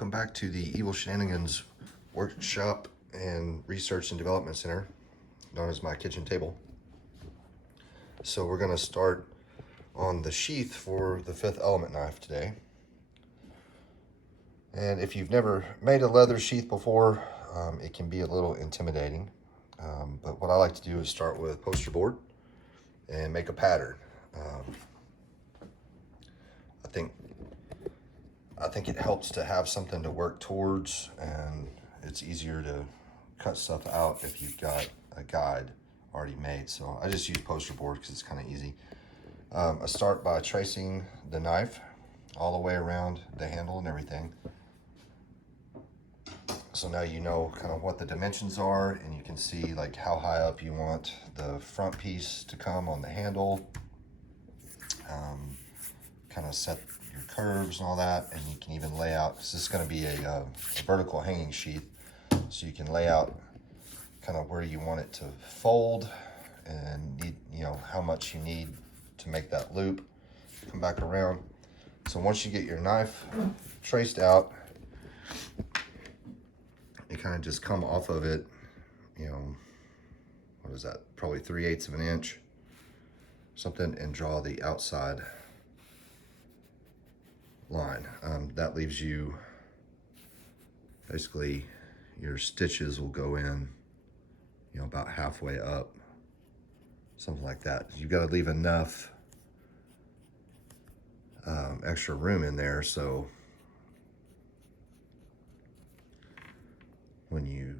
welcome back to the Evil Shenanigans Workshop and Research and Development Center, known as my kitchen table. So we're going to start on the sheath for the Fifth Element knife today. And if you've never made a leather sheath before, it can be a little intimidating. But what I like to do is start with poster board and make a pattern. I think it helps to have something to work towards, and it's easier to cut stuff out if you've got a guide already made. So I just use poster board because it's kind of easy. I start by tracing the knife all the way around the handle and everything. So now you know kind of what the dimensions are, and you can see like how high up you want the front piece to come on the handle. Kind of set your curves and all that, and you can even lay out, because this is going to be a vertical hanging sheath, so you can lay out kind of where you want it to fold and need, you know, how much you need to make that loop. Come back around. So once you get your knife traced out, you kind of just come off of it, you know, what is that, probably 3/8 of an inch, something, and draw the outside line. That leaves you, basically, your stitches will go in, you know, about halfway up, something like that. You've got to leave enough extra room in there so when you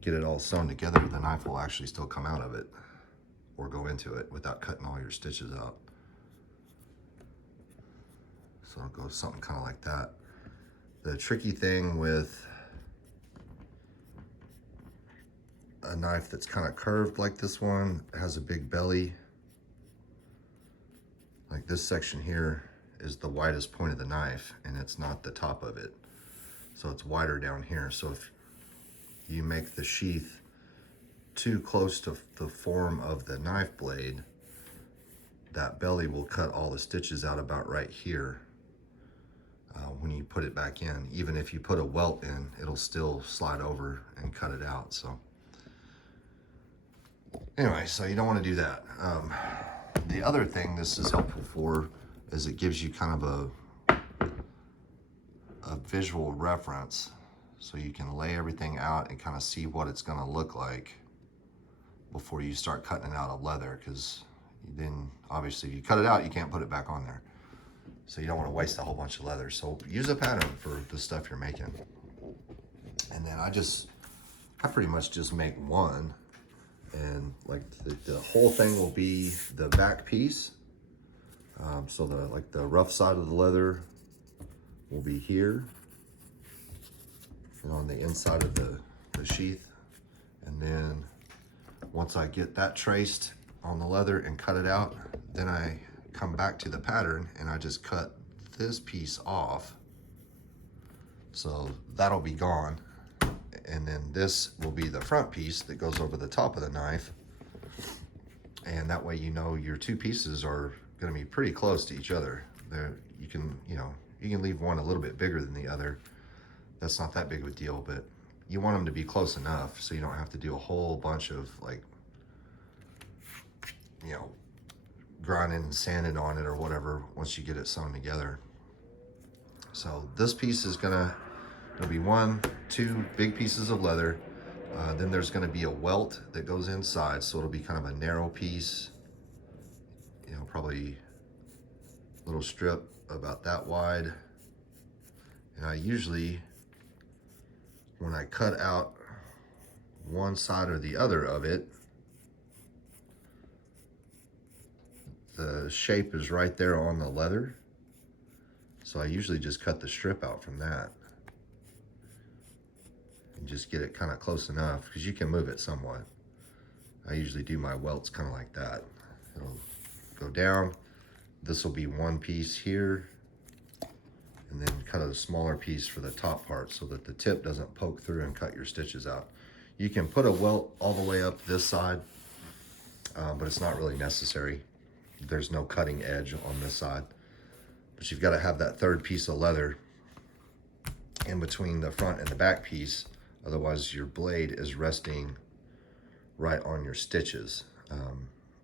get it all sewn together, the knife will actually still come out of it or go into it without cutting all your stitches out. So it'll go something kind of like that. The tricky thing with a knife that's kind of curved like this one, has a big belly. Like this section here is the widest point of the knife, and it's not the top of it. So it's wider down here. So if you make the sheath too close to the form of the knife blade, that belly will cut all the stitches out about right here. When you put it back in, even if you put a welt in, it'll still slide over and cut it out. So anyway, so you don't want to do that. The other thing this is helpful for is it gives you kind of a visual reference, so you can lay everything out and kind of see what it's going to look like before you start cutting it out of leather, because then obviously if you cut it out, you can't put it back on there. So you don't want to waste a whole bunch of leather. So use a pattern for the stuff you're making. And then I pretty much just make one, and like the whole thing will be the back piece. So the rough side of the leather will be here and on the inside of the sheath. And then once I get that traced on the leather and cut it out, then I come back to the pattern and I just cut this piece off. So that'll be gone. And then this will be the front piece that goes over the top of the knife. And that way, you know, your two pieces are going to be pretty close to each other. You can leave one a little bit bigger than the other. That's not that big of a deal, but you want them to be close enough so you don't have to do a whole bunch of, like, you know, grinding and sanding on it or whatever once you get it sewn together. So this piece is it'll be 1, 2 big pieces of leather. Then there's gonna be a welt that goes inside, so it'll be kind of a narrow piece, you know, probably a little strip about that wide. And I usually, when I cut out one side or the other of it, the shape is right there on the leather. So I usually just cut the strip out from that and just get it kind of close enough, because you can move it somewhat. I usually do my welts kind of like that. It'll go down. This will be one piece here, and then cut a smaller piece for the top part so that the tip doesn't poke through and cut your stitches out. You can put a welt all the way up this side, but it's not really necessary. There's no cutting edge on this side, but you've got to have that third piece of leather in between the front and the back piece. Otherwise your blade is resting right on your stitches.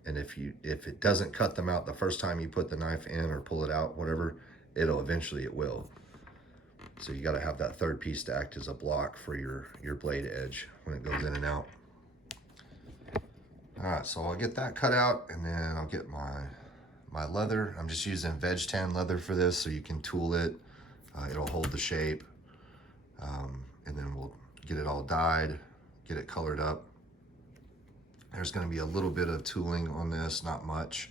And if it doesn't cut them out the first time you put the knife in or pull it out, whatever, it will. So you got to have that third piece to act as a block for your blade edge when it goes in and out. All right, so I'll get that cut out, and then I'll get my leather. I'm just using veg tan leather for this, so you can tool it. It'll hold the shape. And then we'll get it all dyed, get it colored up. There's going to be a little bit of tooling on this, not much,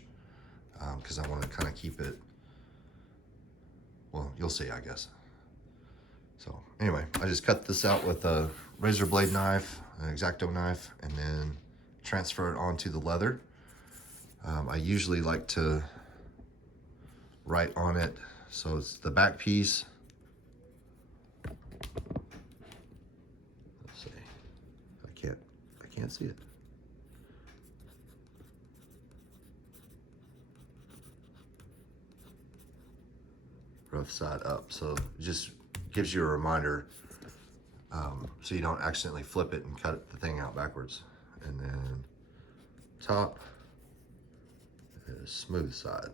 because I want to kind of keep it, well, you'll see, I guess. So anyway, I just cut this out with a razor blade knife, an X-Acto knife, and then transfer it onto the leather. I usually like to write on it, so it's the back piece. Let's see, I can't see it. Rough side up, so it just gives you a reminder, so you don't accidentally flip it and cut the thing out backwards. And then top is smooth side.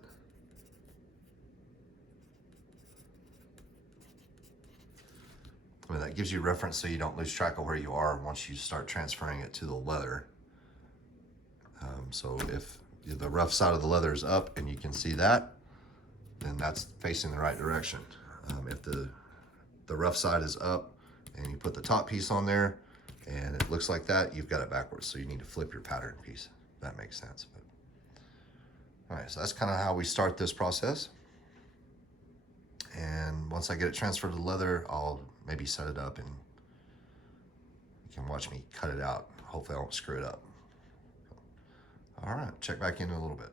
I mean, that gives you reference so you don't lose track of where you are once you start transferring it to the leather. So if the rough side of the leather is up and you can see that, then that's facing the right direction. If the rough side is up and you put the top piece on there and it looks like that, you've got it backwards. So you need to flip your pattern piece. That makes sense. But, all right, so that's kind of how we start this process. And once I get it transferred to the leather, I'll maybe set it up and you can watch me cut it out. Hopefully I won't screw it up. All right, check back in a little bit.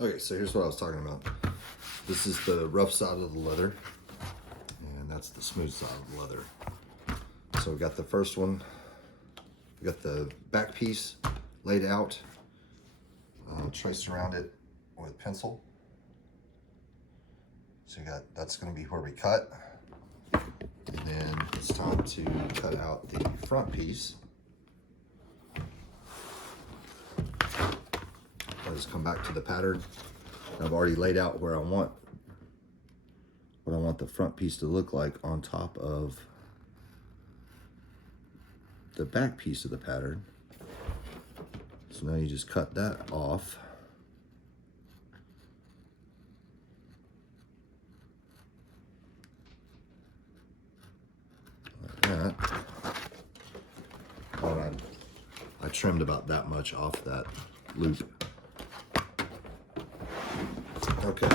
Okay, so here's what I was talking about. This is the rough side of the leather, and that's the smooth side of the leather. So we got the first one, we got the back piece laid out, traced around it with pencil. So you got, that's gonna be where we cut. And then it's time to cut out the front piece. I'll just come back to the pattern. I've already laid out where I want what I want the front piece to look like on top of the back piece of the pattern. So now you just cut that off. Like that. Oh, I trimmed about that much off that loop. Okay,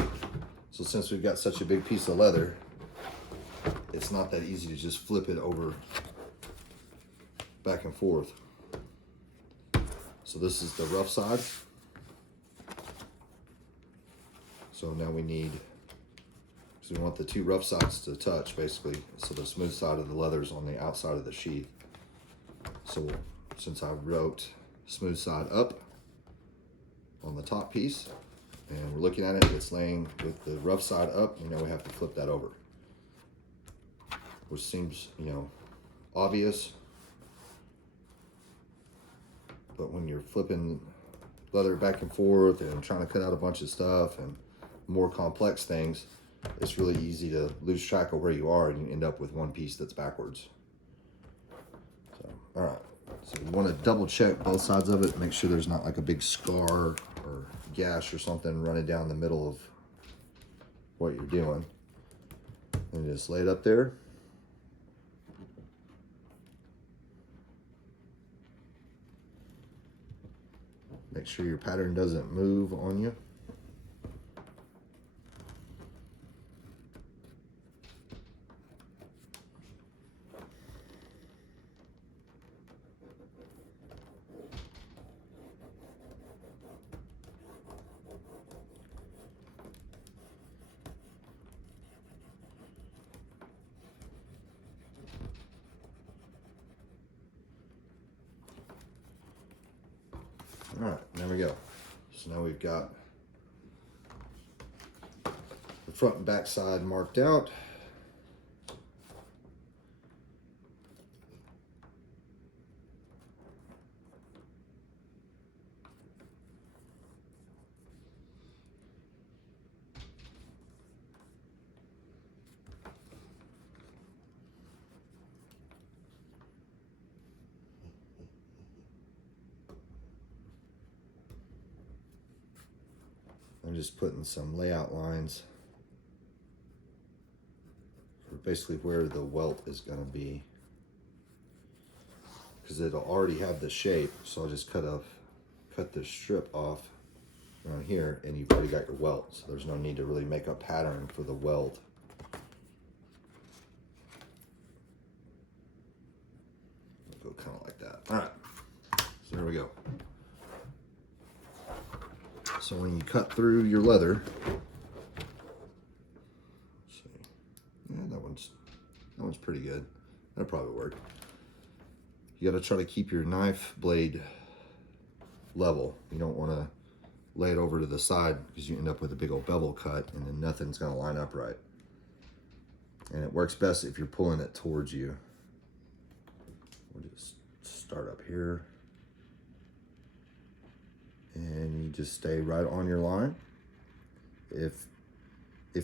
so since we've got such a big piece of leather, it's not that easy to just flip it over back and forth. So this is the rough side. So now we need, so we want the two rough sides to touch basically. So the smooth side of the leather is on the outside of the sheath. So since I wrote smooth side up on the top piece, and we're looking at it, it's laying with the rough side up, you know, we have to flip that over. Which seems, you know, obvious. But when you're flipping leather back and forth and trying to cut out a bunch of stuff and more complex things, it's really easy to lose track of where you are and you end up with one piece that's backwards. So, all right. So you want to double check both sides of it, make sure there's not like a big scar or gash or something running down the middle of what you're doing. And just lay it up there. Make sure your pattern doesn't move on you. All right, there we go. So now we've got the front and back side marked out. I'm just putting some layout lines for basically where the welt is going to be, because it'll already have the shape. So I'll just cut the strip off around here, and you've already got your welt. So there's no need to really make a pattern for the welt. Go kind of like that. All right. So there we go. So when you cut through your leather, let's see, yeah, that one's pretty good. That'll probably work. You got to try to keep your knife blade level. You don't want to lay it over to the side, because you end up with a big old bevel cut, and then nothing's going to line up right. And it works best if you're pulling it towards you. We'll just start up here. And you just stay right on your line. If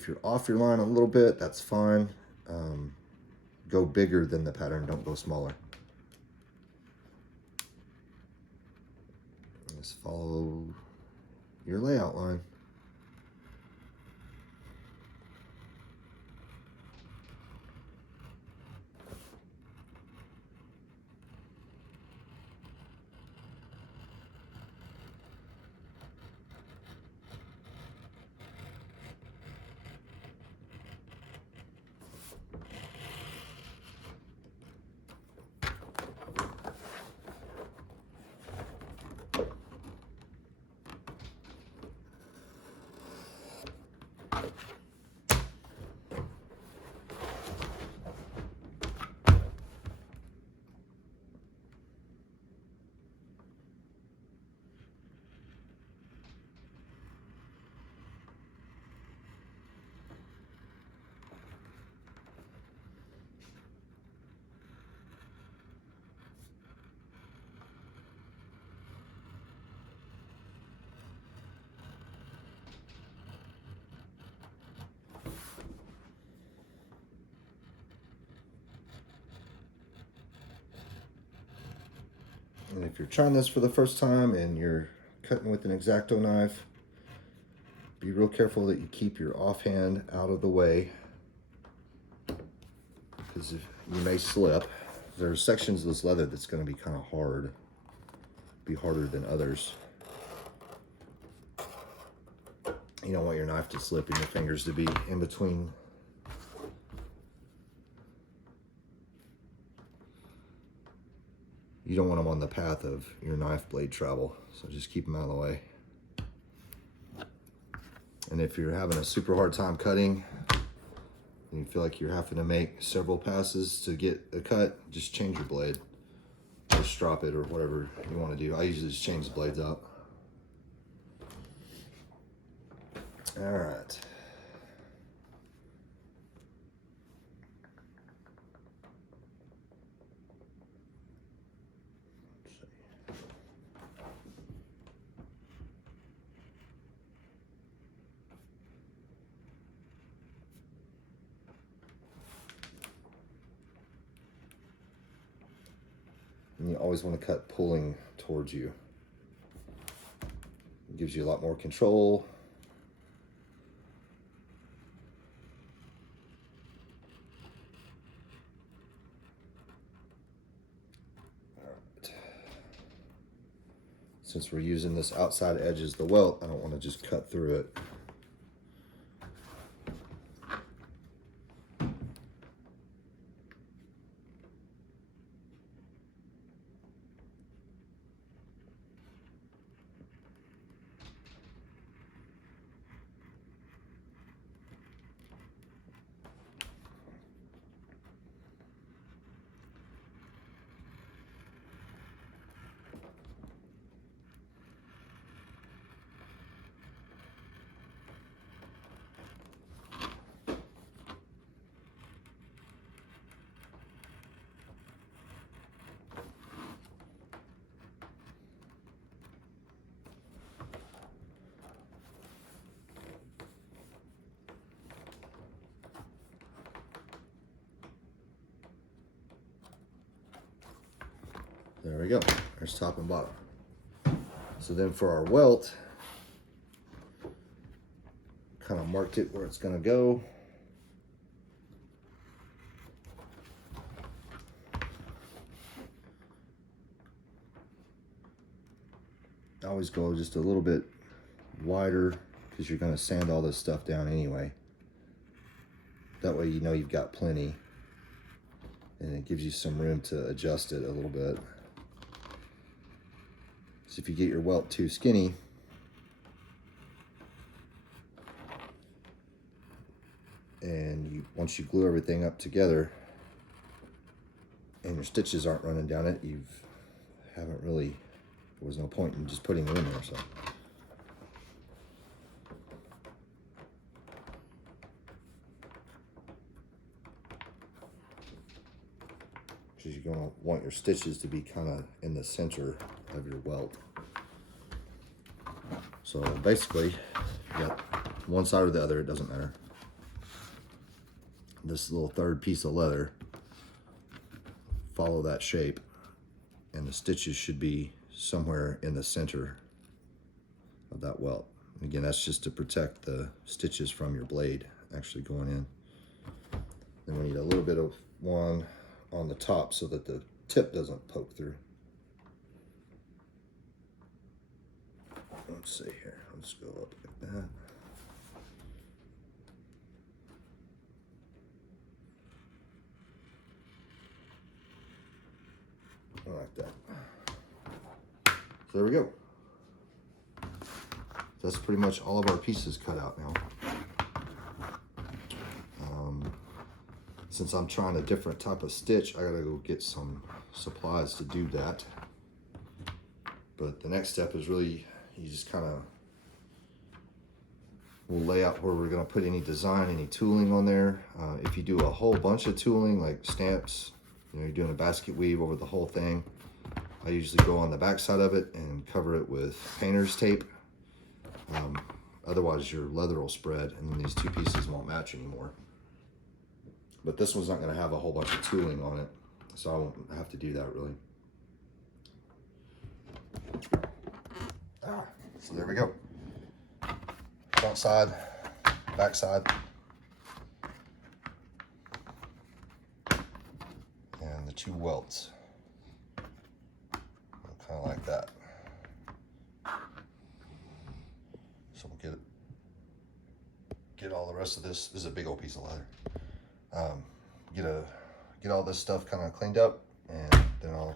you're off your line a little bit, that's fine. Go bigger than the pattern, don't go smaller. Just follow your layout line. And if you're trying this for the first time and you're cutting with an X-Acto knife, be real careful that you keep your offhand out of the way, because you may slip. There are sections of this leather that's going to be kind of hard, be harder than others. You don't want your knife to slip and your fingers to be in between. You don't want them on the path of your knife blade travel, so just keep them out of the way. And if you're having a super hard time cutting, and you feel like you're having to make several passes to get a cut, just change your blade. Or strop it, or whatever you want to do. I usually just change the blades up. All right. And you always want to cut pulling towards you. It gives you a lot more control. All right. Since we're using this outside edge as the welt, I don't want to just cut through it. There we go. There's top and bottom. So then for our welt, kind of marked it where it's going to go. I always go just a little bit wider because you're going to sand all this stuff down anyway. That way you know you've got plenty, and it gives you some room to adjust it a little bit. So if you get your welt too skinny, and once you glue everything up together and your stitches aren't running down it, haven't really, there was no point in just putting it in there. Because you're going to want your stitches to be kind of in the center of your welt. So basically, you got one side or the other, it doesn't matter. This little third piece of leather, follow that shape, and the stitches should be somewhere in the center of that welt. And again, that's just to protect the stitches from your blade actually going in. Then we need a little bit of one on the top so that the tip doesn't poke through. Let's see here, let's go up like that. Like that. So there we go. That's pretty much all of our pieces cut out now. Since I'm trying a different type of stitch, I gotta go get some supplies to do that. But the next step is really, you just kind of, we'll lay out where we're gonna put any design, any tooling on there. If you do a whole bunch of tooling, like stamps, you're doing a basket weave over the whole thing, I usually go on the back side of it and cover it with painter's tape. Otherwise your leather will spread and then these two pieces won't match anymore. But this one's not going to have a whole bunch of tooling on it, so I won't have to do that really. So there we go. Front side, back side. And the two welts. Kind of like that. So we'll get all the rest of this. This is a big old piece of leather. Get all this stuff kind of cleaned up, and then I'll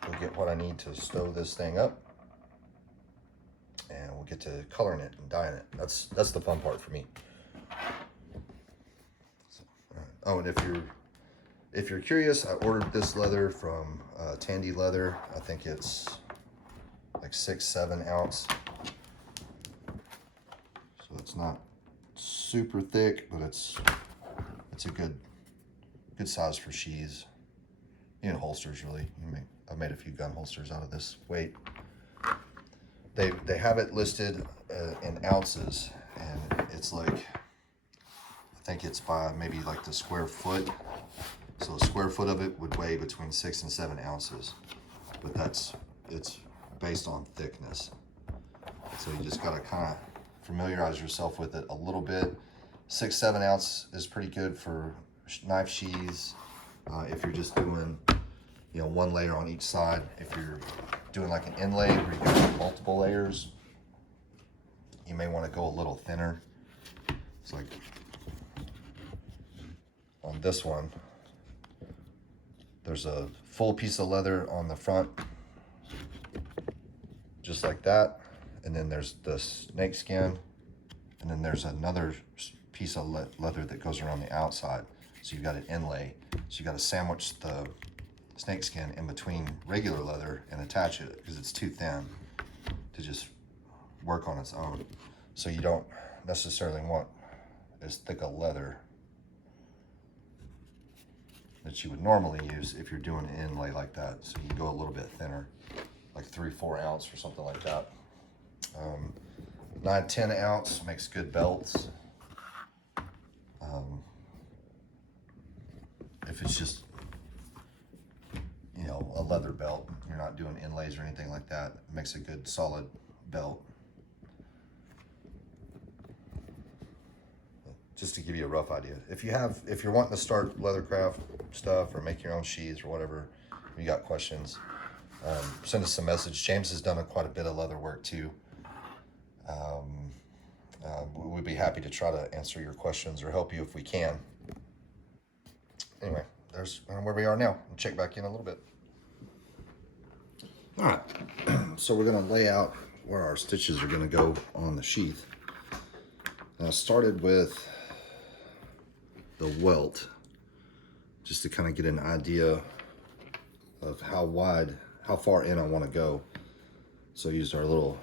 go get what I need to stow this thing up, and we'll get to coloring it and dyeing it. That's the fun part for me. Oh, and if you're curious, I ordered this leather from Tandy Leather. I think it's like 6-7 ounce. So it's not super thick, but it's a good size for sheaths. Even holsters, really. I've made a few gun holsters out of this weight. They have it listed in ounces, and it's like, I think it's by maybe like the square foot. So a square foot of it would weigh between 6 and 7 ounces, but it's based on thickness. So you just gotta kind of familiarize yourself with it a little bit. 6-7 ounce is pretty good for knife sheaths. If you're just doing, one layer on each side. If you're doing like an inlay where you got multiple layers, you may want to go a little thinner. It's like on this one, there's a full piece of leather on the front, just like that. And then there's the snake skin, and then there's another piece of leather that goes around the outside. So you've got an inlay. So you got to sandwich the snake skin in between regular leather and attach it, because it's too thin to just work on its own. So you don't necessarily want as thick a leather that you would normally use if you're doing an inlay like that. So you go a little bit thinner, like 3-4 ounce or something like that. 9-10 ounce makes good belts. If it's just, a leather belt, you're not doing inlays or anything like that, it makes a good solid belt. just to give you a rough idea. If you're wanting to start leathercraft stuff or make your own sheaths or whatever, if you got questions, send us some message. James has done quite a bit of leather work too. We'd be happy to try to answer your questions or help you if we can. Anyway, there's where we are now. We'll check back in a little bit. All right, so we're gonna lay out where our stitches are gonna go on the sheath. I started with the welt, just to kind of get an idea of how far in I want to go. So I used our little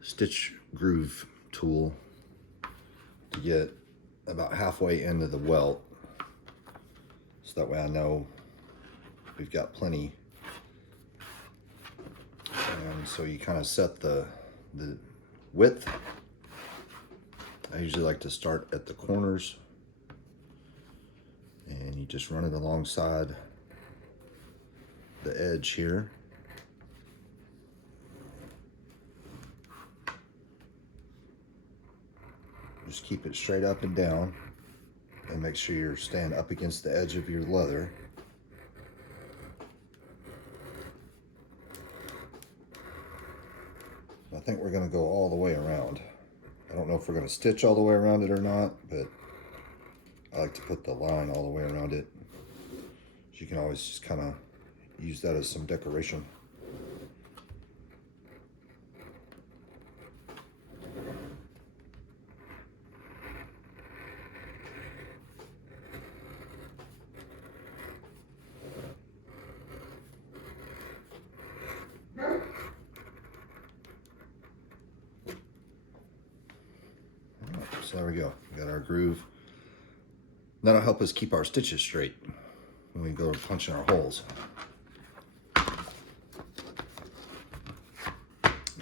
stitch groove tool to get about halfway into the welt, so that way I know we've got plenty. And so you kind of set the width. I usually like to start at the corners, and you just run it alongside the edge here. Just keep it straight up and down, and make sure you're staying up against the edge of your leather. I think we're going to go all the way around. I don't know if we're going to stitch all the way around it or not, but I like to put the line all the way around it. You can always just kind of use that as some decoration. So there we go, we got our groove. That'll help us keep our stitches straight when we go punching our holes.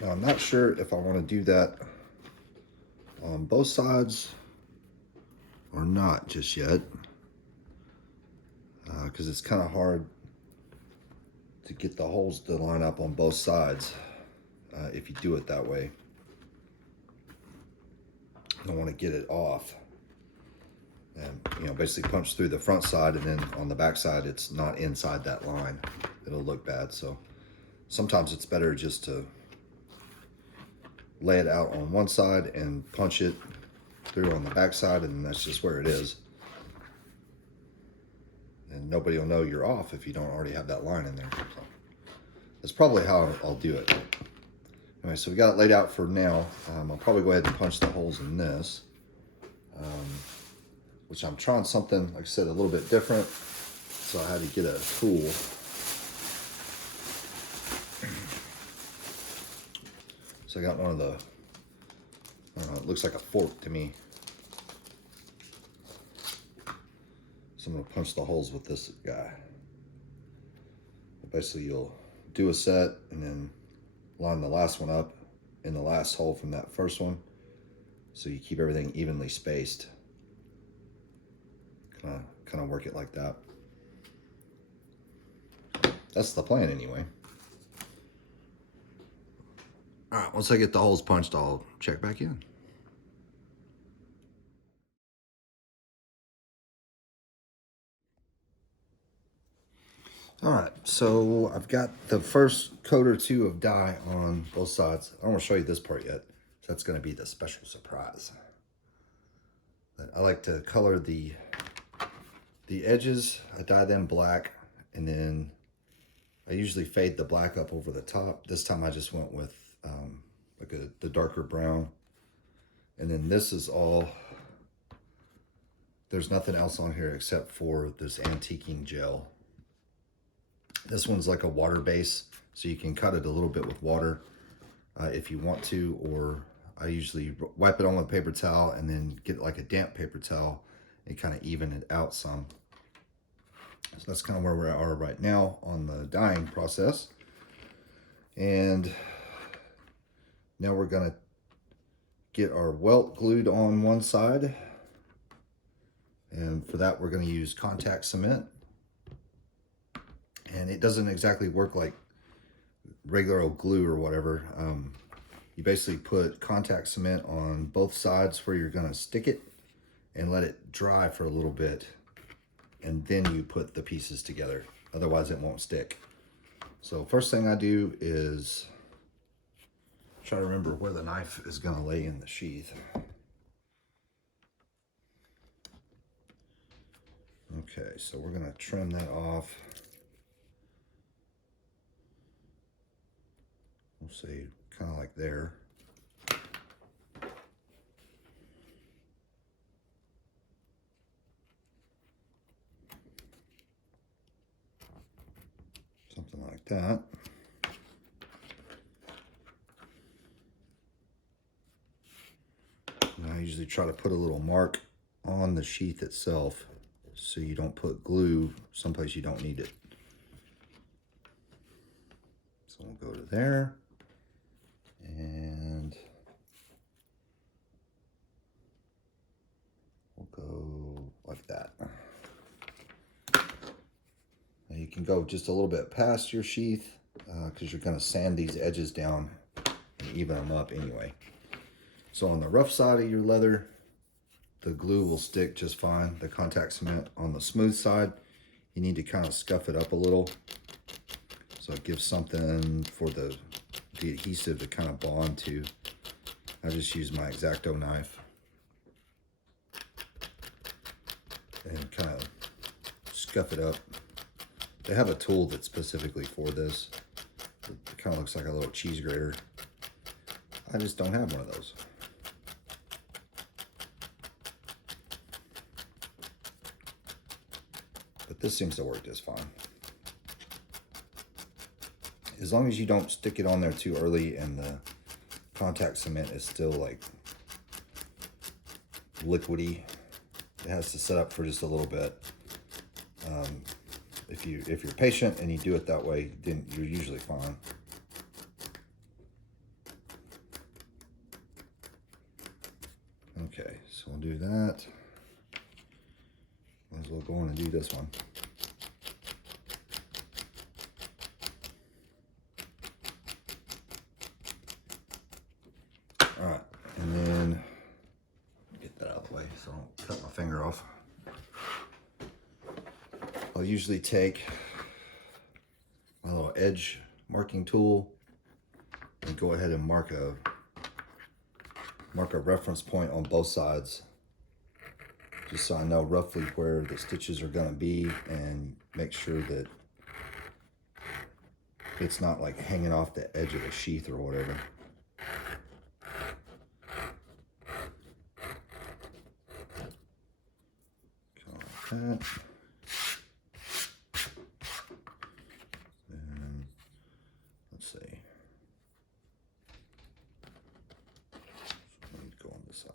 Now I'm not sure if I want to do that on both sides or not just yet, because it's kind of hard to get the holes to line up on both sides if you do it that way. I want to get it off and, you know, basically punch through the front side, and then on the back side it's not inside that line. It'll look bad. So sometimes it's better just to lay it out on one side and punch it through on the back side, and that's just where it is. And nobody will know you're off if you don't already have that line in there. So that's probably how I'll do it. Anyway, so we got it laid out for now. I'll probably go ahead and punch the holes in this, which I'm trying something, like I said, a little bit different. So I had to get a tool. So I got one of the, I don't know, it looks like a fork to me. So I'm gonna punch the holes with this guy. Basically, you'll do a set and then line the last one up in the last hole from that first one, so you keep everything evenly spaced. Kind of work it like that. That's the plan anyway. All right, once I get the holes punched, I'll check back in. All right, so I've got the first coat or two of dye on both sides. I don't want to show you this part yet. So that's going to be the special surprise. But I like to color the edges. I dye them black, and then I usually fade the black up over the top. This time I just went with the darker brown. And then this is all, there's nothing else on here except for this antiquing gel. This one's like a water base, so you can cut it a little bit with water if you want to, or I usually wipe it on with a paper towel and then get like a damp paper towel and kind of even it out some. So that's kind of where we are right now on the dyeing process. And now we're gonna get our welt glued on one side. And for that, we're gonna use contact cement. And it doesn't exactly work like regular old glue or whatever. You basically put contact cement on both sides where you're gonna stick it and let it dry for a little bit. And then you put the pieces together. Otherwise it won't stick. So first thing I do is try to remember where the knife is gonna lay in the sheath. Okay, so we're gonna trim that off. We'll say kind of like there. Something like that. And I usually try to put a little mark on the sheath itself so you don't put glue someplace you don't need it. So we'll go to there, and we'll go like that. Now you can go just a little bit past your sheath because you're going to sand these edges down and even them up anyway. So on the rough side of your leather, the glue will stick just fine, the contact cement. On the smooth side, you need to kind of scuff it up a little so it gives something for the adhesive to kind of bond to. I just use my X-Acto knife and kind of scuff it up. They have a tool that's specifically for this. It kind of looks like a little cheese grater. I just don't have one of those. But this seems to work just fine. As long as you don't stick it on there too early and the contact cement is still like liquidy, it has to set up for just a little bit. If you're patient and you do it that way, then you're usually fine. Okay, so we'll do that. Might as well go on and do this one. All right, and then get that out of the way so I don't cut my finger off. I'll usually take my little edge marking tool and go ahead and mark a reference point on both sides, just so I know roughly where the stitches are going to be, and make sure that it's not like hanging off the edge of the sheath or whatever. Like that. And let's see. Let me go on this side.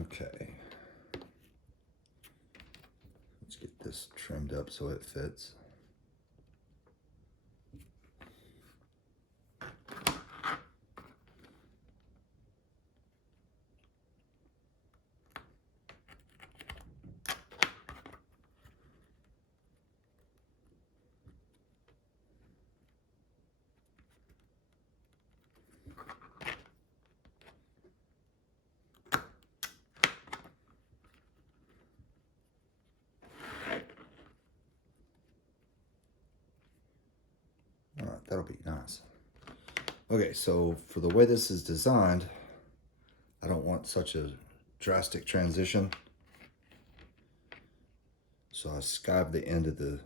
Okay. Let's get this trimmed up so it fits. All right, that'll be nice. Okay, so for the way this is designed, I don't want such a drastic transition. So I skive the end of the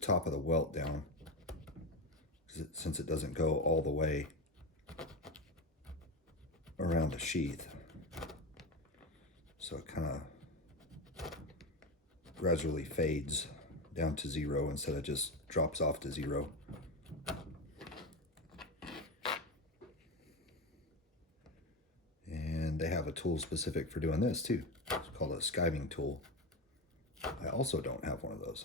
top of the welt down, since it doesn't go all the way around the sheath. So it kind of gradually fades down to 0 instead of just drops off to 0. And they have a tool specific for doing this too. It's called a skiving tool. I also don't have one of those.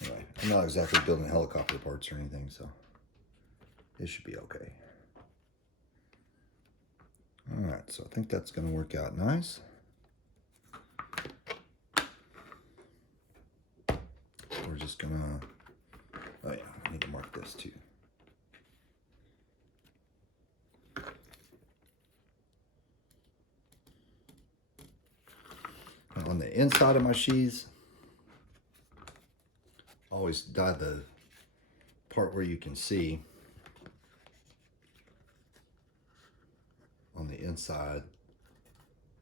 Anyway, I'm not exactly building helicopter parts or anything, so it should be okay. All right, so I think that's going to work out nice. We're just going to, oh yeah, I need to mark this too. Now on the inside of my sheaths, always dye the part where you can see on the inside,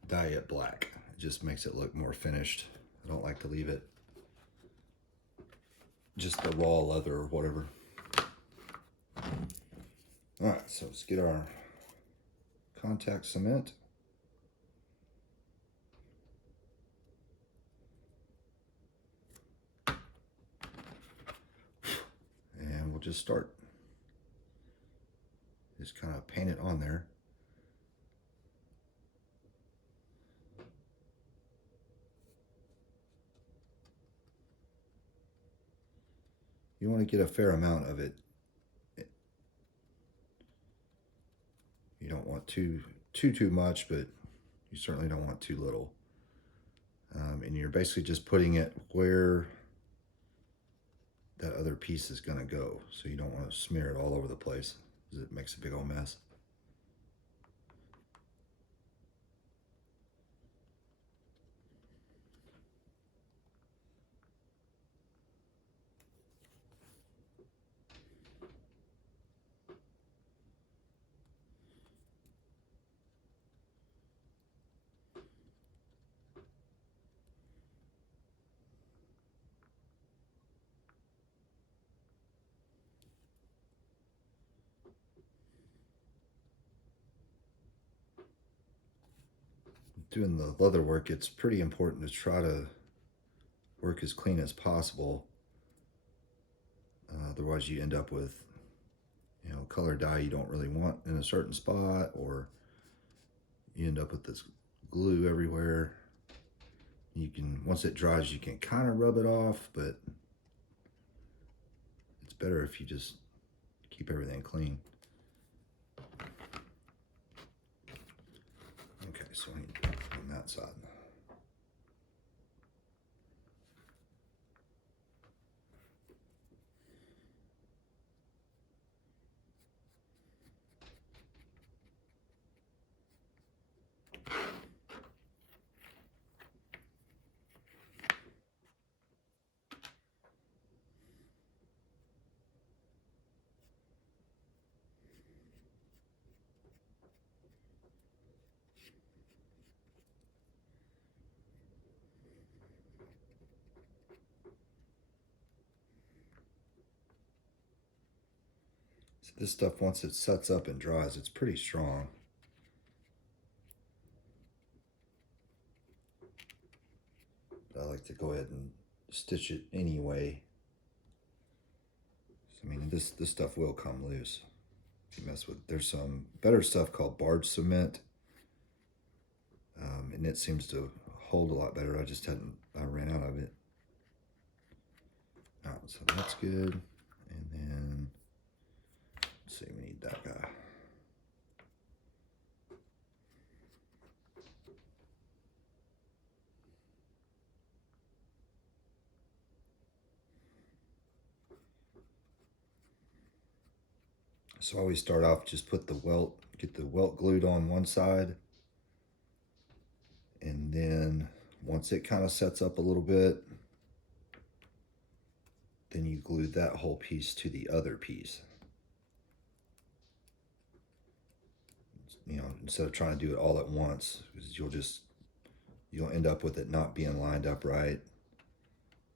dye it black. It just makes it look more finished. I don't like to leave it just the raw leather or whatever. All right, so let's get our contact cement. And we'll just start. Just kind of paint it on there. You want to get a fair amount of it. You don't want too much, but you certainly don't want too little. And you're basically just putting it where that other piece is going to go. So you don't want to smear it all over the place because it makes a big old mess. Doing the leather work, it's pretty important to try to work as clean as possible. Otherwise you end up with, you know, color dye you don't really want in a certain spot, or you end up with this glue everywhere. You can, once it dries, you can kind of rub it off, but it's better if you just keep everything clean. Okay, so I need on that side. So this stuff, once it sets up and dries, it's pretty strong. But I like to go ahead and stitch it anyway. So, I mean, this stuff will come loose if you mess with. There's some better stuff called barge cement, and it seems to hold a lot better. I ran out of it. All right, so that's good. And then, let's see, we need that guy. So I always start off, just put the welt, get the welt glued on one side. And then once it kind of sets up a little bit, then you glue that whole piece to the other piece. You know, instead of trying to do it all at once, because you'll end up with it not being lined up right,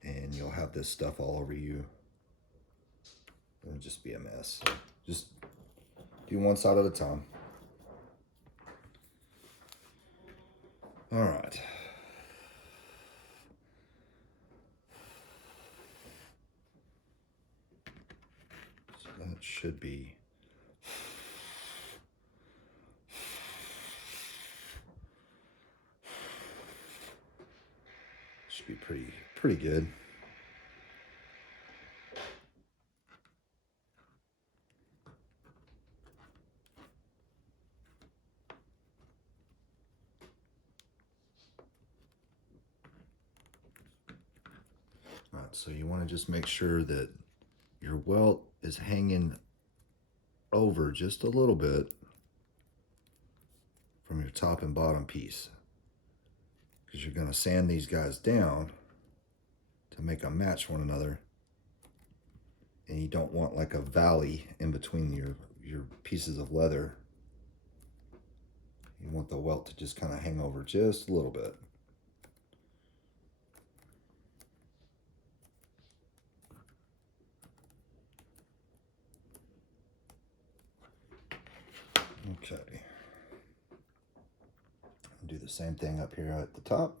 and you'll have this stuff all over you. It'll just be a mess. So just do one side at a time. All right. So that should be pretty good. All right, so you want to just make sure that your welt is hanging over just a little bit from your top and bottom piece, because you're going to sand these guys down to make them match one another, and you don't want like a valley in between your pieces of leather. You want the welt to just kind of hang over just a little bit. Okay. Do the same thing up here at the top.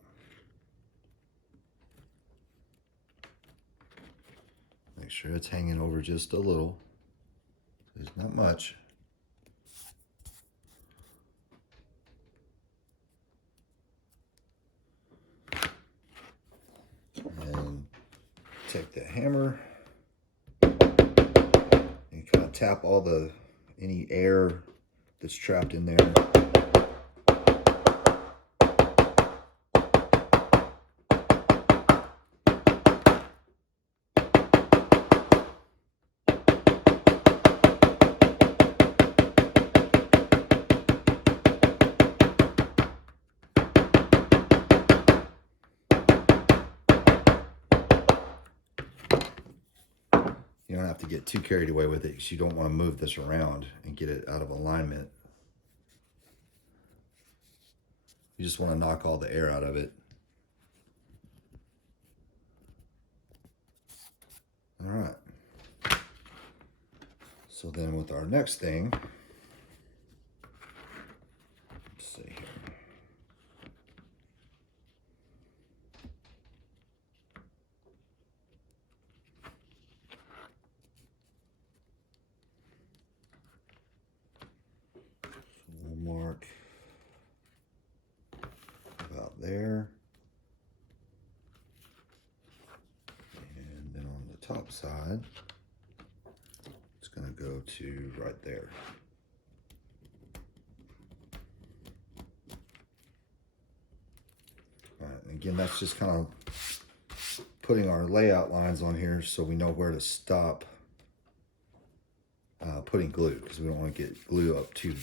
Make sure it's hanging over just a little. There's not much. And take the hammer and kind of tap any air that's trapped in there. You don't have to get too carried away with it, because you don't want to move this around and get it out of alignment. You just want to knock all the air out of it. All right. So then with our next thing, let's see here. We'll mark about there. And then on the top side, it's going to go to right there. All right, and again, that's just kind of putting our layout lines on here so we know where to stop putting glue, because we don't want to get glue up too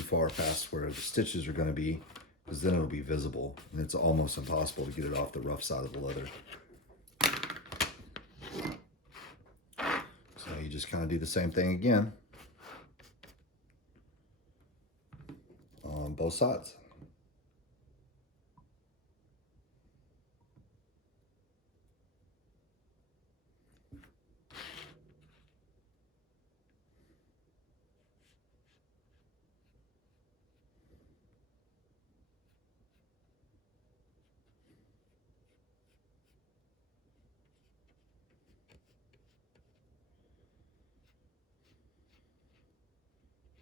far past where the stitches are going to be, because then it'll be visible and it's almost impossible to get it off the rough side of the leather. So you just kind of do the same thing again on both sides.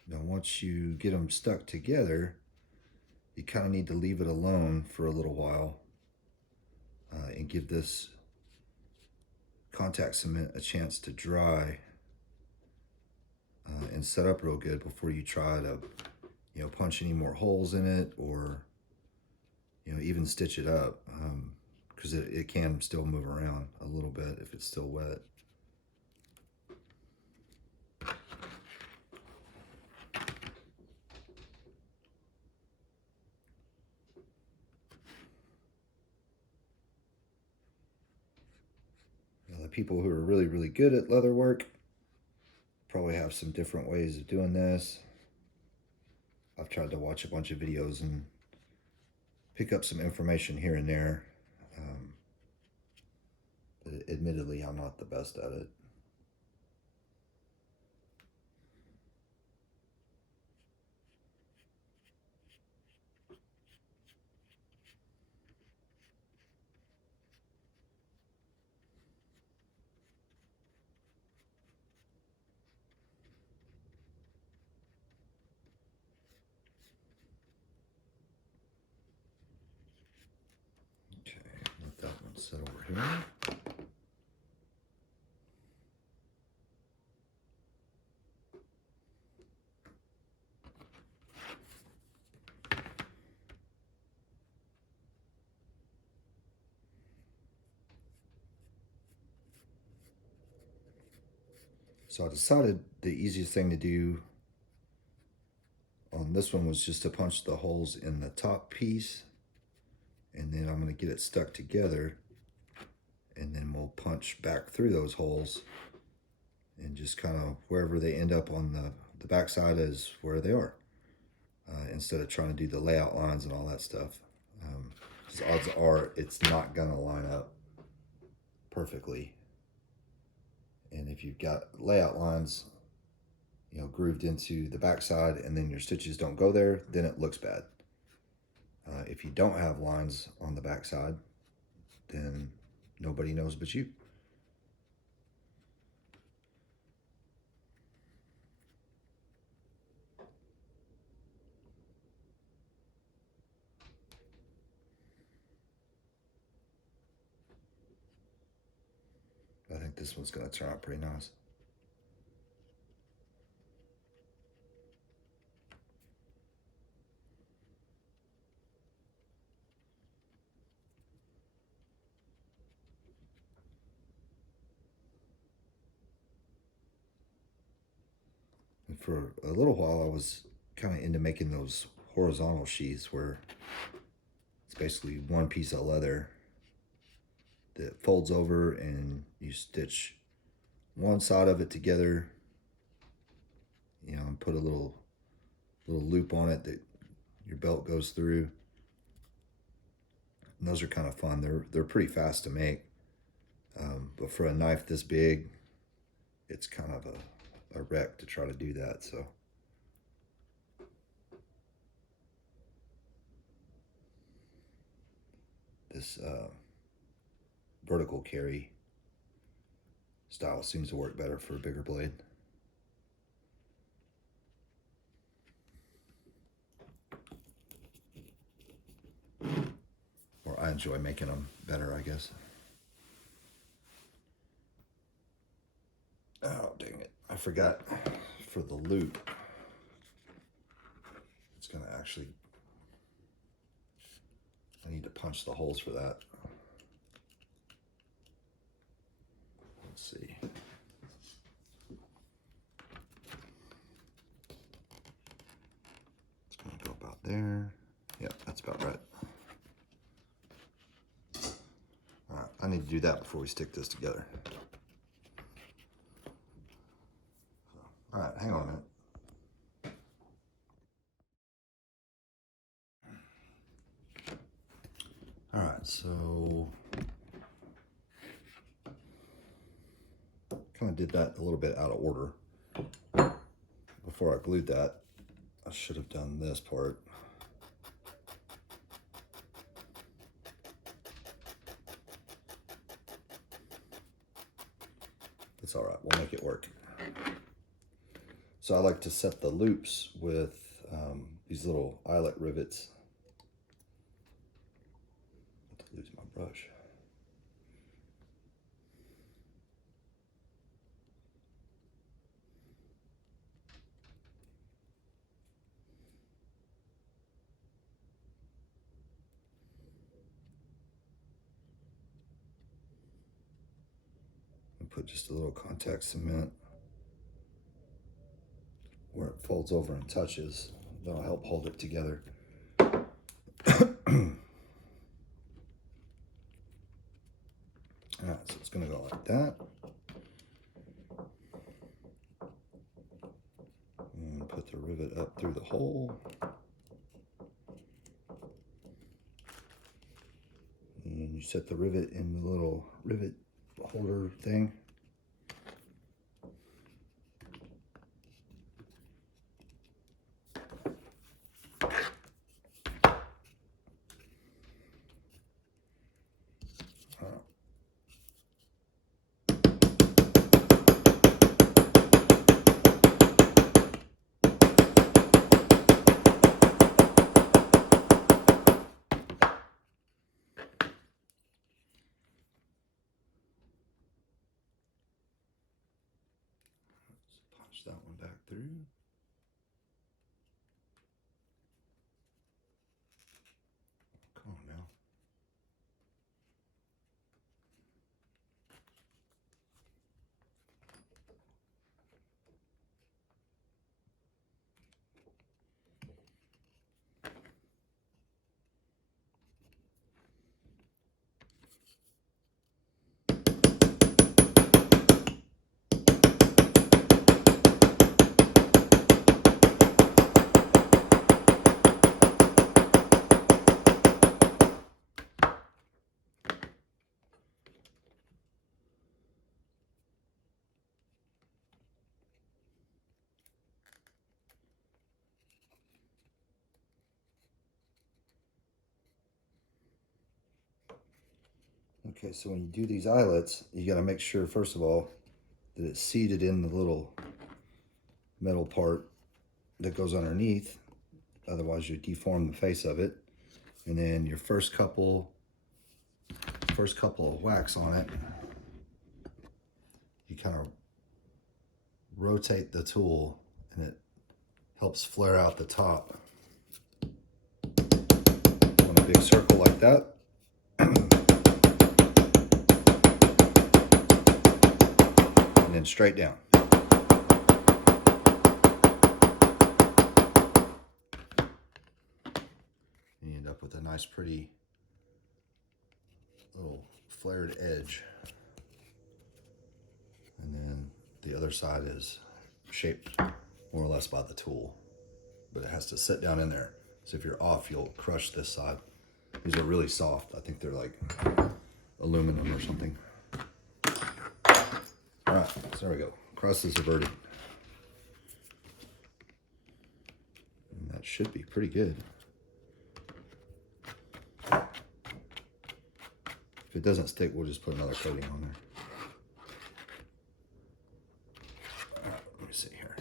Now, once you get them stuck together, you kind of need to leave it alone for a little while and give this contact cement a chance to dry and set up real good before you try to, punch any more holes in it, or, even stitch it up, because it can still move around a little bit if it's still wet. The people who are really, really good at leather work probably have some different ways of doing this. I've tried to watch a bunch of videos and pick up some information here and there. But admittedly, I'm not the best at it. Okay, let that one sit over here. So I decided the easiest thing to do on this one was just to punch the holes in the top piece, and then I'm going to get it stuck together, and then we'll punch back through those holes, and just kind of wherever they end up on the back side is where they are, instead of trying to do the layout lines and all that stuff. Because odds are it's not going to line up perfectly. And if you've got layout lines, you know, grooved into the backside, and then your stitches don't go there, then it looks bad. If you don't have lines on the backside, then nobody knows but you. I think this one's going to turn out pretty nice. And for a little while, I was kind of into making those horizontal sheaths where it's basically one piece of leather that folds over, and you stitch one side of it together, you know, and put a little loop on it that your belt goes through. And those are kind of fun. They're pretty fast to make, but for a knife this big, it's kind of a wreck to try to do that. So this vertical carry style seems to work better for a bigger blade. Or I enjoy making them better, I guess. Oh, dang it. I forgot for the loop. It's going to actually, I need to punch the holes for that. Let's see. It's going to go about there. Yep, that's about right. All right, I need to do that before we stick this together. All right, hang on a minute. All right, so kind of did that a little bit out of order. Before I glued that, I should have done this part. It's all right, we'll make it work. So I like to set the loops with these little eyelet rivets. I have to lose my brush. And put just a little contact cement where it folds over and touches. That'll help hold it together. All right, so it's going to go like that. And put the rivet up through the hole. And you set the rivet in the little rivet holder thing. Punch that one back through. Come on now. Okay, so when you do these eyelets, you got to make sure, first of all, that it's seated in the little metal part that goes underneath. Otherwise, you deform the face of it. And then your first couple of whacks on it, you kind of rotate the tool, and it helps flare out the top. On a big circle like that. And then straight down. You end up with a nice, pretty little flared edge. And then the other side is shaped more or less by the tool, but it has to sit down in there. So if you're off, you'll crush this side. These are really soft. I think they're like aluminum or something. All right, so there we go. Crust is averted. And that should be pretty good. If it doesn't stick, we'll just put another coating on there. All right, let me see here.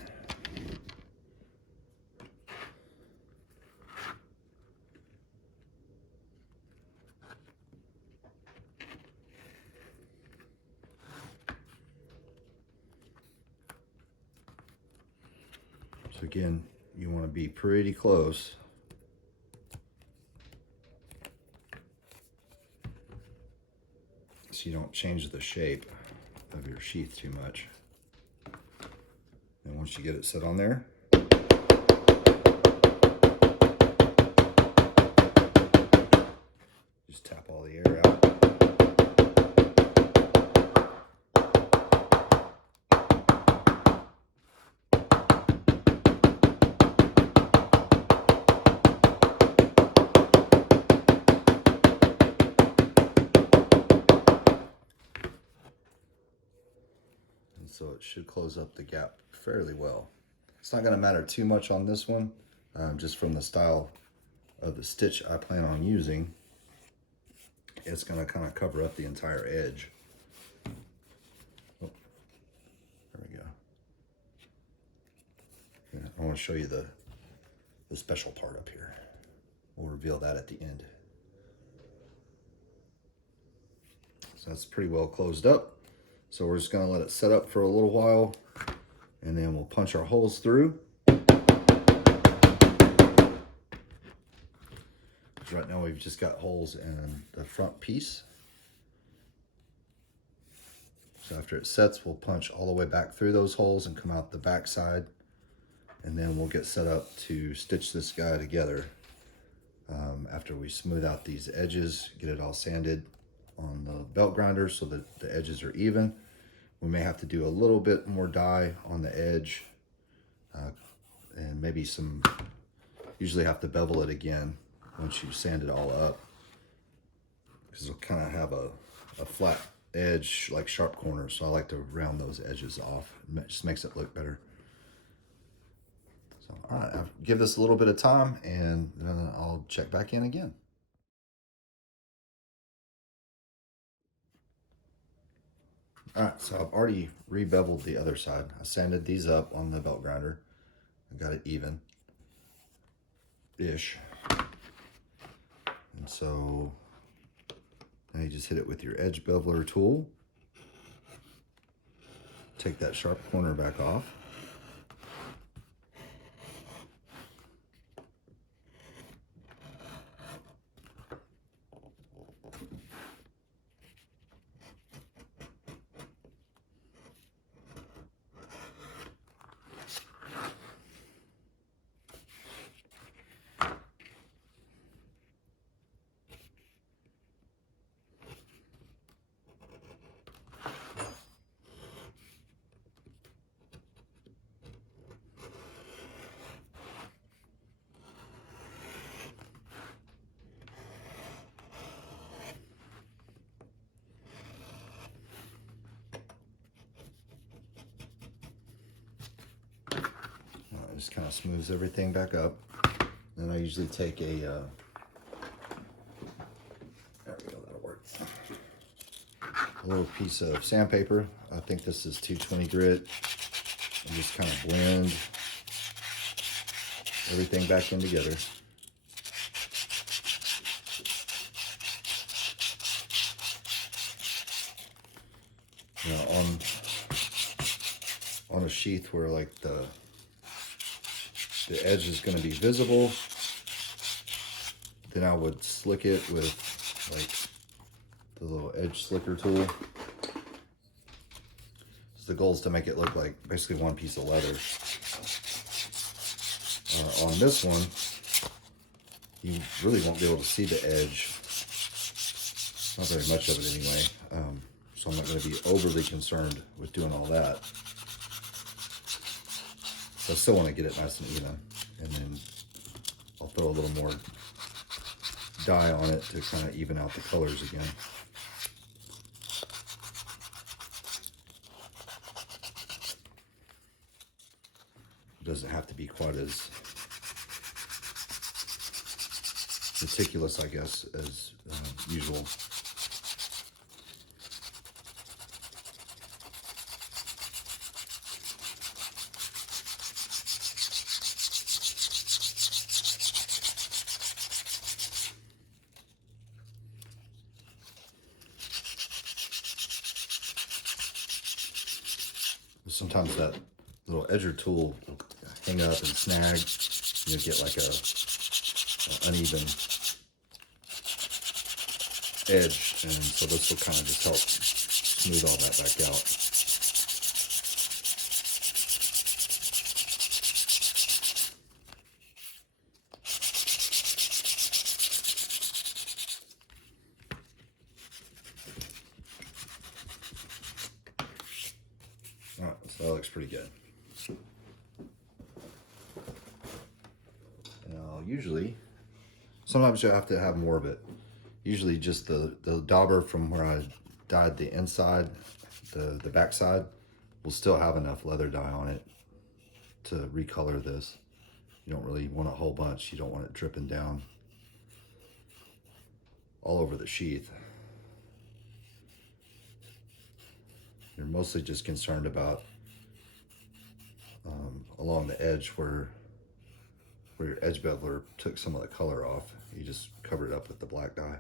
So again, you want to be pretty close. So you don't change the shape of your sheath too much. And once you get it set on there, just tap all the air out. So it should close up the gap fairly well. It's not going to matter too much on this one, just from the style of the stitch I plan on using. It's going to kind of cover up the entire edge. Oh, there we go. Yeah, I want to show you the special part up here. We'll reveal that at the end. So that's pretty well closed up. So we're just going to let it set up for a little while, and then we'll punch our holes through. Right now we've just got holes in the front piece. So after it sets, we'll punch all the way back through those holes and come out the back side, and then we'll get set up to stitch this guy together. After we smooth out these edges, get it all sanded on the belt grinder so that the edges are even. We may have to do a little bit more dye on the edge, and maybe some, usually have to bevel it again once you sand it all up, because it'll kind of have a flat edge, like sharp corners. So I like to round those edges off. It just makes it look better. So, all right, I'll give this a little bit of time, and then I'll check back in again. All right, so I've already re-beveled the other side. I sanded these up on the belt grinder. I got it even-ish. And so now you just hit it with your edge beveler tool. Take that sharp corner back off. It just kind of smooths everything back up. Then I usually take a, there we go, that'll work. a little piece of sandpaper. I think this is 220 grit. And just kind of blend everything back in together. Now on a sheath where like the edge is going to be visible, then I would slick it with like the little edge slicker tool. So the goal is to make it look like basically one piece of leather. On this one, you really won't be able to see the edge. Not very much of it anyway. So I'm not going to be overly concerned with doing all that. So I still want to get it nice and even. And then I'll throw a little more dye on it to kind of even out the colors again. It doesn't have to be quite as meticulous, I guess, as usual. Sometimes that little edger tool will hang up and snag. You'll get like a uneven edge, and so this will kind of just help smooth all that back out. All right, so that looks pretty good. Now, usually, sometimes you have to have more of it. Usually just the dauber from where I dyed the inside, the back side, will still have enough leather dye on it to recolor this. You don't really want a whole bunch. You don't want it dripping down all over the sheath. You're mostly just concerned about along the edge where your edge beveler took some of the color off. You just cover it up with the black dye.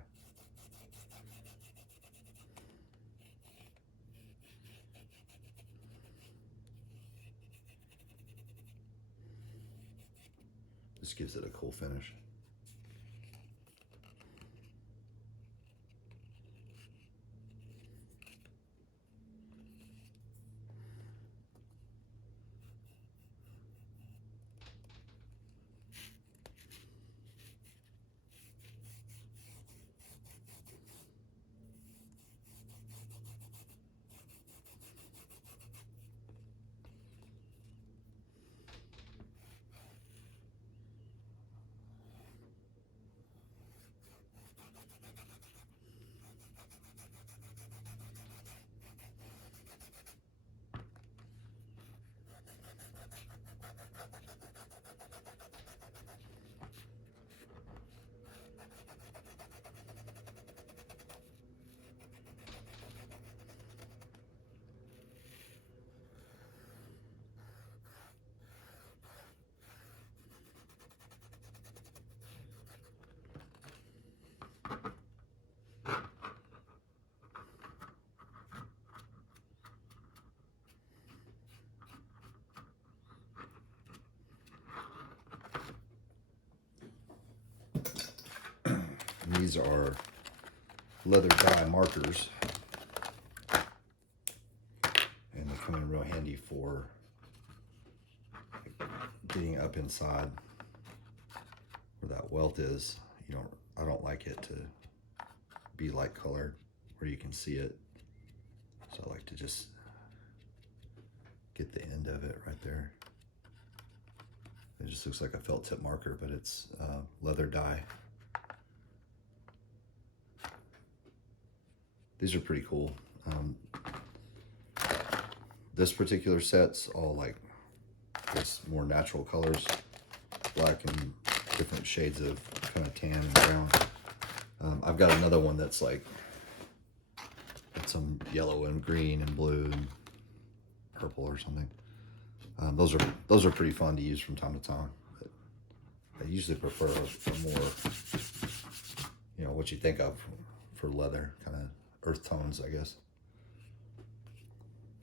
This gives it a cool finish. These are leather dye markers, and they come in real handy for getting up inside where that welt is. I don't like it to be light colored where you can see it, so I like to just get the end of it right there. It just looks like a felt tip marker, but it's leather dye. These are pretty cool. This particular set's all like this more natural colors, black and different shades of kind of tan and brown. I've got another one that's like, it's some yellow and green and blue and purple or something. Those are pretty fun to use from time to time. But I usually prefer a more, what you think of for leather, kind of earth tones, I guess.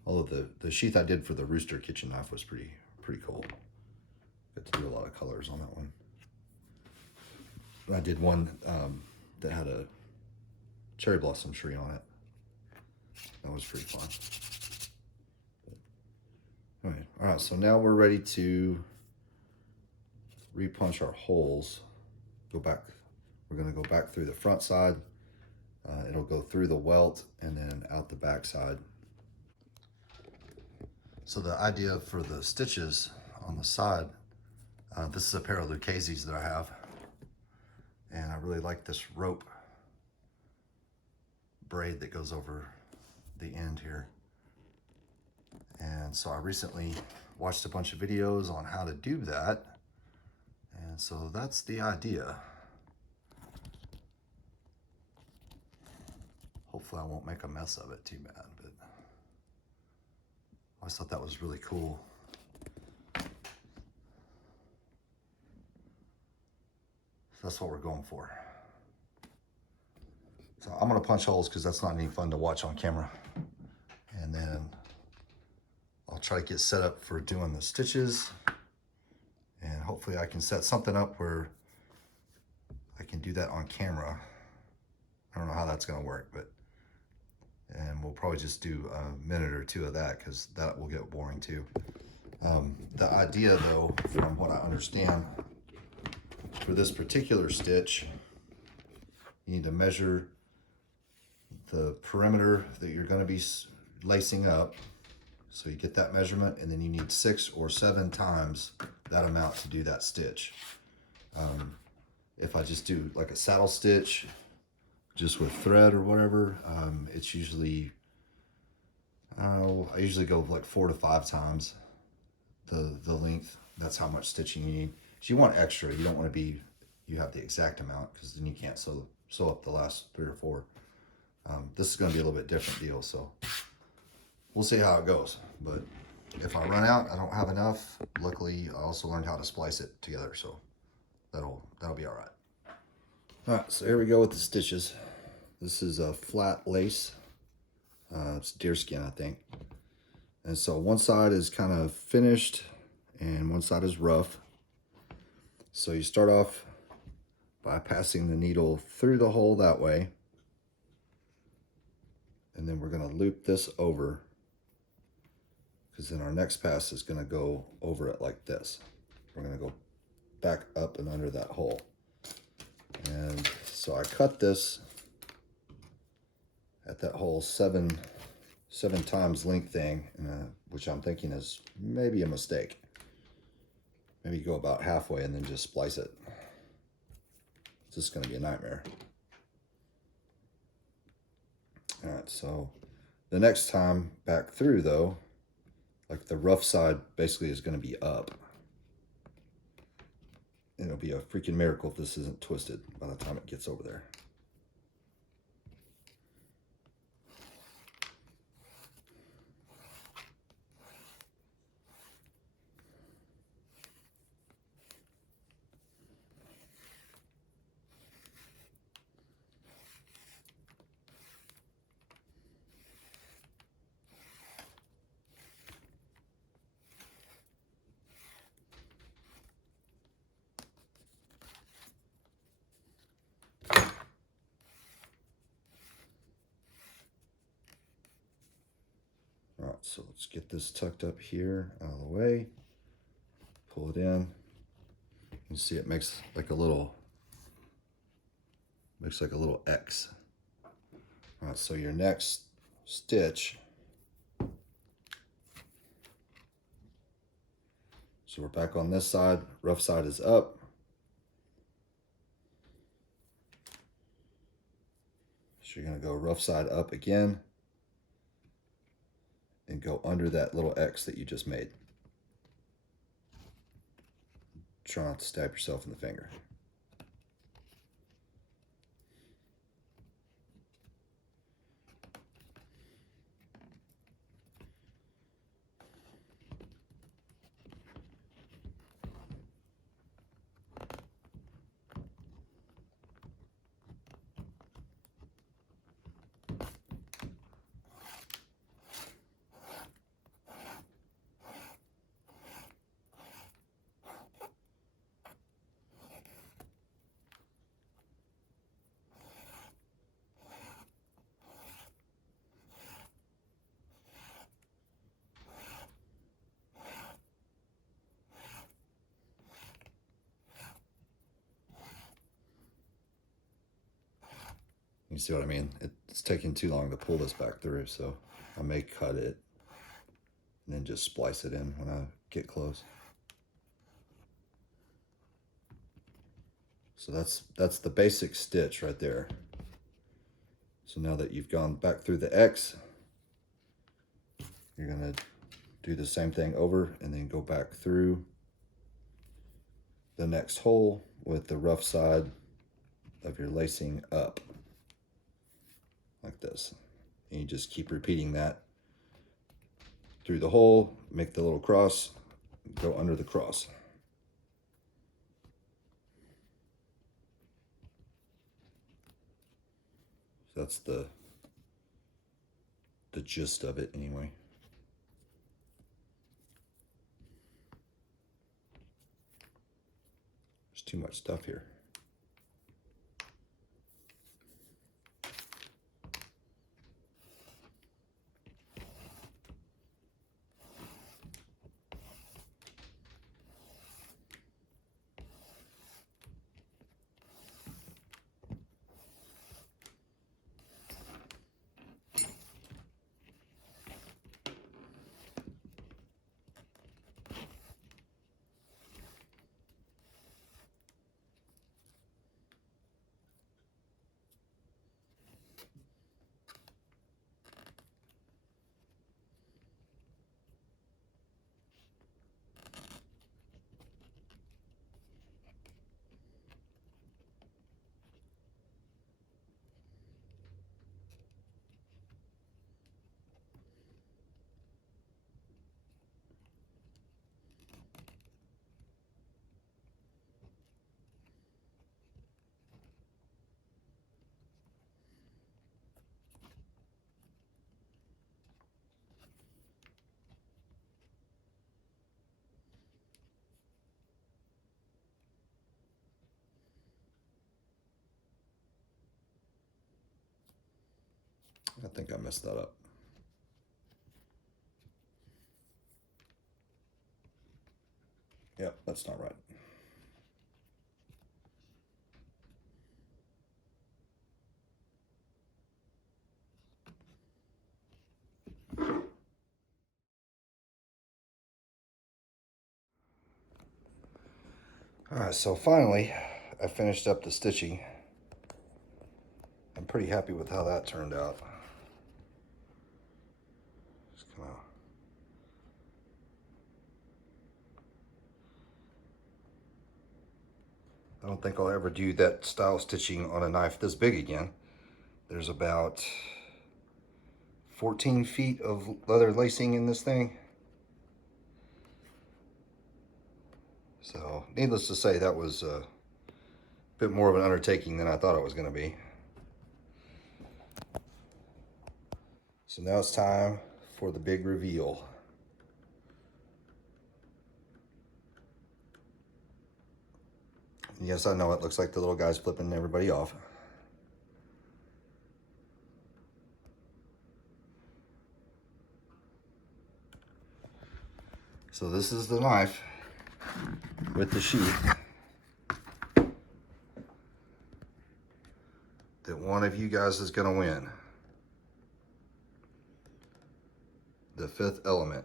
Although the sheath I did for the Rooster kitchen knife was pretty cool. Got to do a lot of colors on that one. I did one that had a cherry blossom tree on it. That was pretty fun. All right, so now we're ready to repunch our holes. Go back. We're going to go back through the front side. It'll go through the welt and then out the back side. So the idea for the stitches on the side, this is a pair of Lucchese's that I have. And I really like this rope braid that goes over the end here. And so I recently watched a bunch of videos on how to do that. And so that's the idea. Hopefully I won't make a mess of it too bad, but I always thought that was really cool. So that's what we're going for. So I'm gonna punch holes because that's not any fun to watch on camera. And then I'll try to get set up for doing the stitches. And hopefully I can set something up where I can do that on camera. I don't know how that's gonna work, and we'll probably just do a minute or two of that because that will get boring too. The idea though, from what I understand, for this particular stitch, you need to measure the perimeter that you're going to be lacing up. So you get that measurement, and then you need 6 or 7 times that amount to do that stitch. If I just do like a saddle stitch, just with thread or whatever, it's usually, I usually go like 4 to 5 times the length. That's how much stitching you need. So you want extra. You don't want to be, you have the exact amount because then you can't sew up the last 3 or 4. This is going to be a little bit different deal, so we'll see how it goes. But if I run out, I don't have enough. Luckily, I also learned how to splice it together, so that'll be all right. All right, so here we go with the stitches. This is a flat lace. It's deerskin, I think. And so one side is kind of finished and one side is rough. So you start off by passing the needle through the hole that way. And then we're going to loop this over, because then our next pass is going to go over it like this. We're going to go back up and under that hole. And so I cut this at that hole seven times length thing, which I'm thinking is maybe a mistake. Maybe go about halfway and then just splice it. It's just going to be a nightmare. All right, so the next time back through though, like the rough side basically is going to be up. And it'll be a freaking miracle if this isn't twisted by the time it gets over there. All right, so let's get this tucked up here out of the way. Pull it in. You see it makes like a little X. All right, so your next stitch. So we're back on this side. Rough side is up. So you're going to go rough side up again and go under that little X that you just made. Try not to stab yourself in the finger. see what I mean? It's taking too long to pull this back through, so I may cut it and then just splice it in when I get close. So that's the basic stitch right there. So now that you've gone back through the X, you're gonna do the same thing over and then go back through the next hole with the rough side of your lacing up, like this. And you just keep repeating that through the hole, make the little cross, go under the cross. So that's the gist of it anyway. There's too much stuff here. I think I messed that up. Yep, that's not right. All right, so finally, I finished up the stitching. I'm pretty happy with how that turned out. Just come out. I don't think I'll ever do that style stitching on a knife this big again. There's about 14 feet of leather lacing in this thing. So, needless to say, that was a bit more of an undertaking than I thought it was going to be. So now it's time for the big reveal. Yes, I know it looks like the little guy's flipping everybody off. So this is the knife with the sheath that one of you guys is going to win. The fifth element.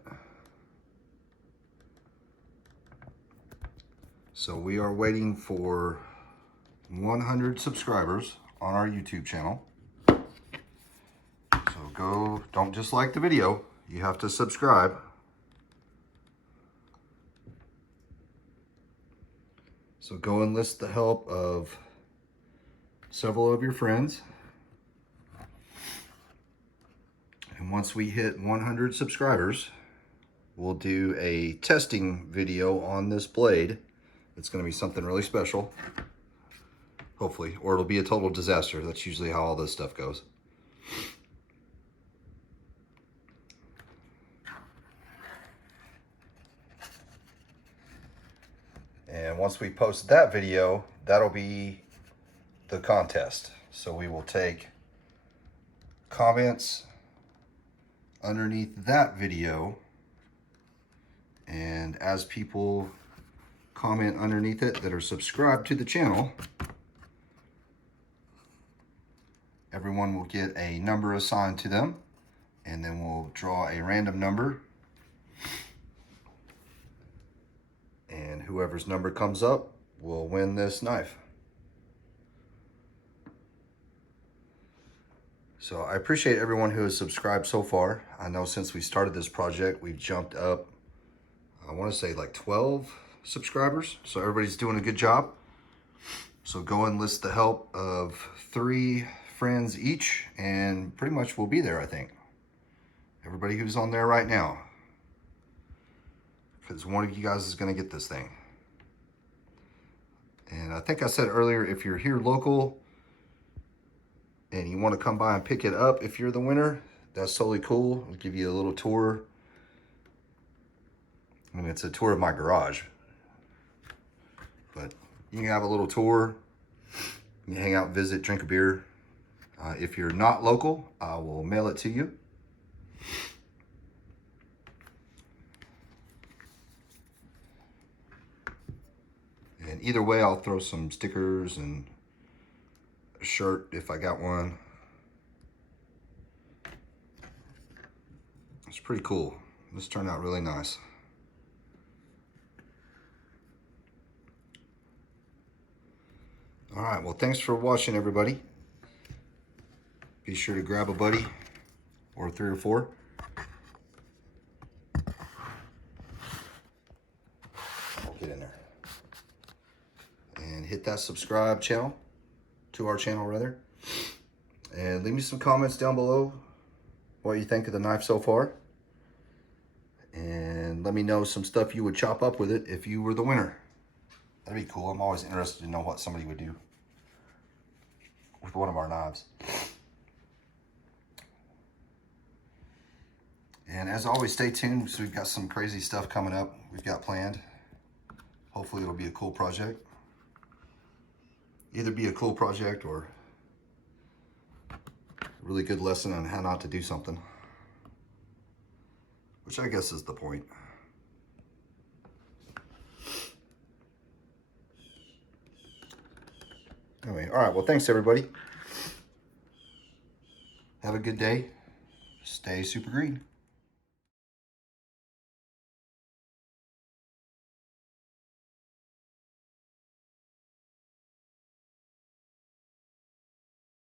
So we are waiting for 100 subscribers on our YouTube channel. So go, don't just like the video, you have to subscribe. So go enlist the help of several of your friends. And once we hit 100 subscribers, we'll do a testing video on this blade. It's going to be something really special, hopefully, or it'll be a total disaster. That's usually how all this stuff goes. And once we post that video, that'll be the contest. So we will take comments underneath that video, and as people comment underneath it that are subscribed to the channel, everyone will get a number assigned to them, and then we'll draw a random number. And whoever's number comes up will win this knife. So I appreciate everyone who has subscribed so far. I know since we started this project, we've jumped up, I want to say like 12 subscribers. So everybody's doing a good job. So go enlist the help of 3 friends each, and pretty much we'll be there, I think. Everybody who's on there right now. Because one of you guys is going to get this thing. And I think I said earlier, if you're here local and you want to come by and pick it up, if you're the winner, that's totally cool. I'll give you a little tour. I mean, it's a tour of my garage. But you can have a little tour. You can hang out, visit, drink a beer. If you're not local, I will mail it to you. And either way, I'll throw some stickers and a shirt if I got one. It's pretty cool. This turned out really nice. All right, well, thanks for watching, everybody. Be sure to grab a buddy or 3 or 4. I'll get in there. And hit that subscribe channel, to our channel rather. And leave me some comments down below what you think of the knife so far. And let me know some stuff you would chop up with it if you were the winner. That'd be cool. I'm always interested to know what somebody would do with one of our knives. And as always, stay tuned because we've got some crazy stuff coming up we've got planned. Hopefully it'll be a cool project. Either be a cool project or a really good lesson on how not to do something. Which I guess is the point. Anyway, all right, well, thanks everybody. Have a good day. Stay super green.